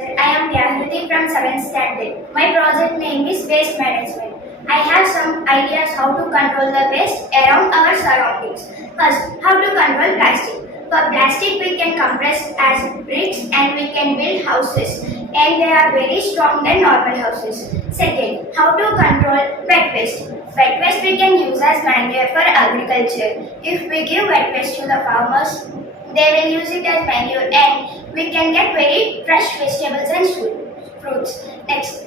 I am Vyahruti from 7th standard. My project name is waste management. I have some ideas how to control the waste around our surroundings. First, how to control plastic. For plastic, we can compress as bricks and we can build houses and they are very strong than normal houses. Second, how to control wet waste. Wet waste we can use as manure for agriculture. If we give wet waste to the farmers, they will use it as manure and we can get very fresh vegetables and fruit- fruits. Next,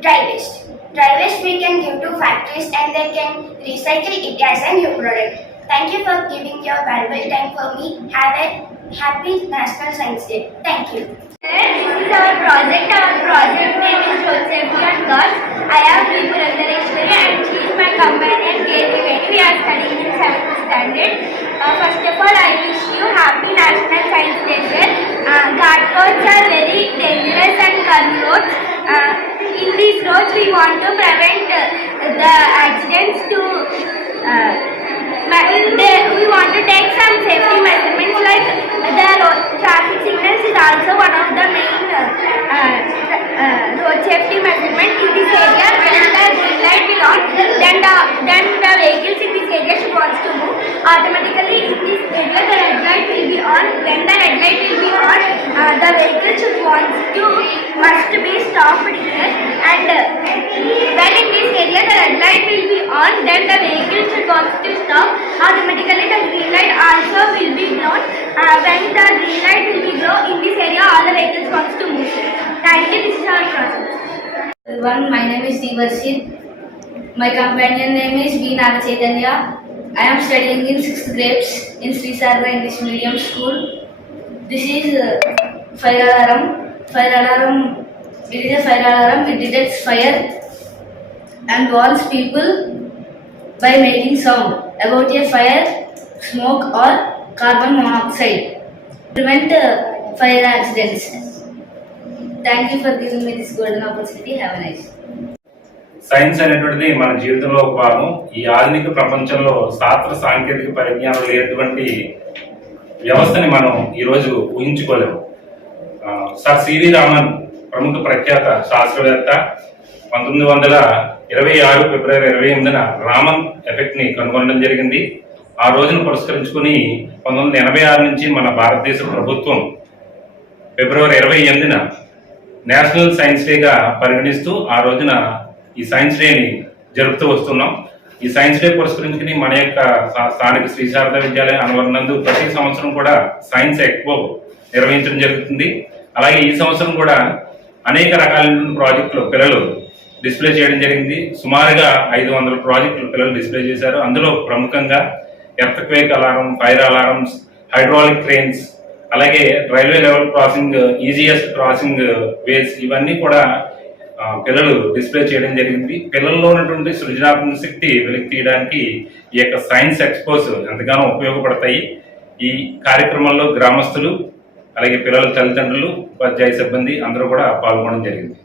dry waste. Dry waste we can give to factories and they can recycle it as a new product. Thank you for giving your valuable time for me. Have a happy National Science Day. Thank you. This is our project. Our project name is Safety on I am V. Purandareshwari and she is my companion K.K. Veni. We are studying in 7th standard. Uh, first of all, I wish you happy National Science Day. sir. Uh, guard roads are very dangerous and curvy. Uh, in these roads, we want to prevent uh, the accidents to uh, we want to take some safety measurements like the road traffic signals is also one of the main uh, uh, uh, road safety measurement in this area when the green light will on then the then the vehicles in this area should wants to move automatically in this area the red light will be on when the red light will be on uh, the vehicle should wants to must be stopped here and uh, when in this area the red light will be on then the vehicle should to stop automatically the green light also will be blown uh, when the green light will be blown in this area all the vehicles wants to move thank you this is our process Everyone, my name is Devarshit. My companion name is V. Naga Chaitanya. I am studying in 6th grade in Sri Sarada English Medium School. This is uh, fire alarm. Fire alarm it is a fire alarm with detects fire and warns people by making sound about a fire smoke or carbon monoxide prevent fire accidents thank you for giving me this golden opportunity have nice science అనేటువంటిది మన జీవితంలో ఒక భాగం. ఈ ఆధునిక ప్రపంచంలో శాస్త్ర సాంకేతిక పరిజ్ఞానం లేనటువంటి వ్యవస్థని మనం ఈరోజు ఊహించుకోలేము. సార్ సివి రామన్ ప్రముఖ ప్రఖ్యాత శాస్త్రవేత్త. పంతొమ్మిది వందల ఇరవై ఆరు ఫిబ్రవరి ఇరవై ఎనిమిదిన రామన్ ఎఫెక్ట్ని కనుగొనడం జరిగింది. ఆ రోజును పురస్కరించుకుని పంతొమ్మిది వందల ఎనభై ఆరు నుంచి మన భారతదేశ ప్రభుత్వం ఫిబ్రవరి ఇరవై ఎనిమిదిన నేషనల్ సైన్స్ డేగా పరిగణిస్తూ ఆ రోజున ఈ సైన్స్ డేని జరుపుతూ వస్తున్నాం. ఈ సైన్స్ డే పురస్కరించుకుని మన యొక్క స్థానిక శ్రీ శారద విద్యాలయం అనువర్ణందు ప్రతి సంవత్సరం కూడా సైన్స్ ఎక్స్పో నిర్వహించడం జరుగుతుంది. అలాగే ఈ సంవత్సరం కూడా అనేక రకాలైన ప్రాజెక్టులు పిల్లలు డిస్ప్లే చేయడం జరిగింది. సుమారుగా ఐదు వందల ప్రాజెక్టులు పిల్లలు డిస్ప్లే చేశారు. అందులో ప్రముఖంగా earthquake alarm fire alarms hydraulic cranes అలాగే రైల్వే లెవెల్ క్రాసింగ్ ఈజీఎస్ క్రాసింగ్ వేస్ ఇవన్నీ కూడా పిల్లలు డిస్ప్లే చేయడం జరిగింది. పిల్లల్లో ఉన్నటువంటి సృజనాత్మక శక్తి వెలికి తీయడానికి ఈ యొక్క సైన్స్ ఎక్స్పోస్ ఎంతగానో ఉపయోగపడతాయి. ఈ కార్యక్రమంలో గ్రామస్తులు అలాగే పిల్లల తల్లిదండ్రులు ఉపాధ్యాయ సిబ్బంది అందరూ కూడా పాల్గొనడం జరిగింది.